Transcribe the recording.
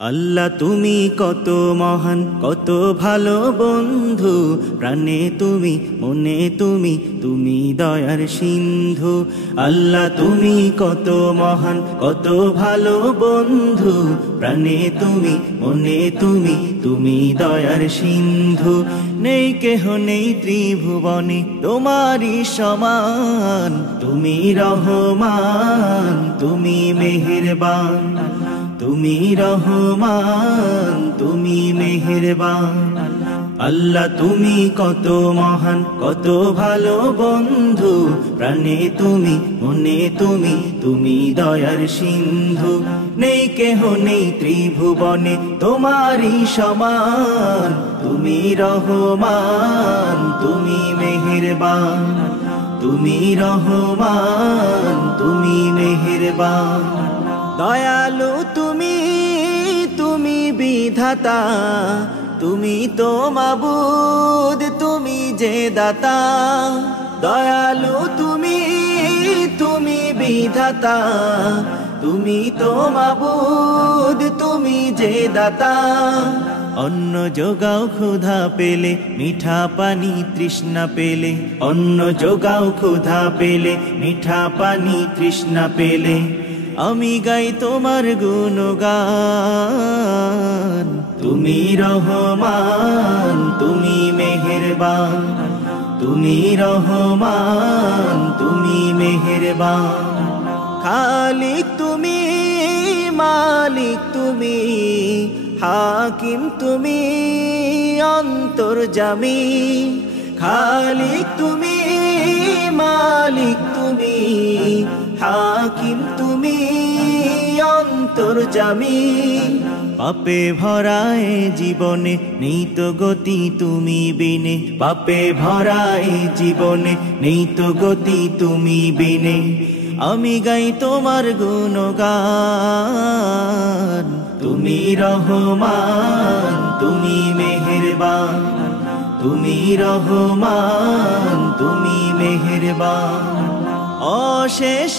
আল্লাহ তুমি কত মহান, কত ভালো বন্ধু, প্রাণে তুমি, মনে তুমি, তুমি দয়ার সিন্ধু। আল্লাহ তুমি কত মহান, কত ভালো বন্ধু, প্রাণে তুমি, মনে তুমি, তুমি দয়ার সিন্ধু। নেই কেহ নেই ত্রিভুবনে তোমারই সমান, তুমি রহমান, তুমি মেহেরবান, তুমি রহমান, তুমি মেহেরবান। আল্লাহ তুমি কত মহান, কত ভালো বন্ধু, প্রাণে তুমি, মনে তুমি, তুমি দয়ার সিন্ধু। নেই কেহ নেই ত্রিভুবনে তোমারই সমান, তুমি রহমান, তুমি মেহেরবান, তুমি রহমান, তুমি মেহেরবান। দয়ালু তুমি, তুমি বিধাতা, তুমি তো মাবুদ, তুমি যে দাতা। দয়ালু তুমি, তুমি বিধাতা, তুমি তো মাবুদ, তুমি যে দাতা। অন্ন যোগাও ক্ষুধা পেলে, মিঠা পানি তৃষ্ণা পেলে, অন্ন যোগাও ক্ষুধা পেলে, মিঠা পানি তৃষ্ণা পেলে। আমি গাই তোমার গুণগান, তুমি রহমান, তুমি মেহেরবান, তুমি রহমান, তুমি মেহেরবান। খালিক তুমি, মালিক তুমি, হাকিম তুমি, অন্তর্যামী। খালিক তুমি, মালিক তুমি, হাকিম তুমি, অন্তর্যামী। পাপে ভরায় জীবনে নেই তো গতি তুমি বিনে, পাপে ভরায় জীবনে নেই তো গতি তুমি বিনে। আমি গাই তোমার গুণগান, তুমি রহমান, তুমি মেহেরবান, তুমি রহমান, তুমি মেহেরবান। অশেষ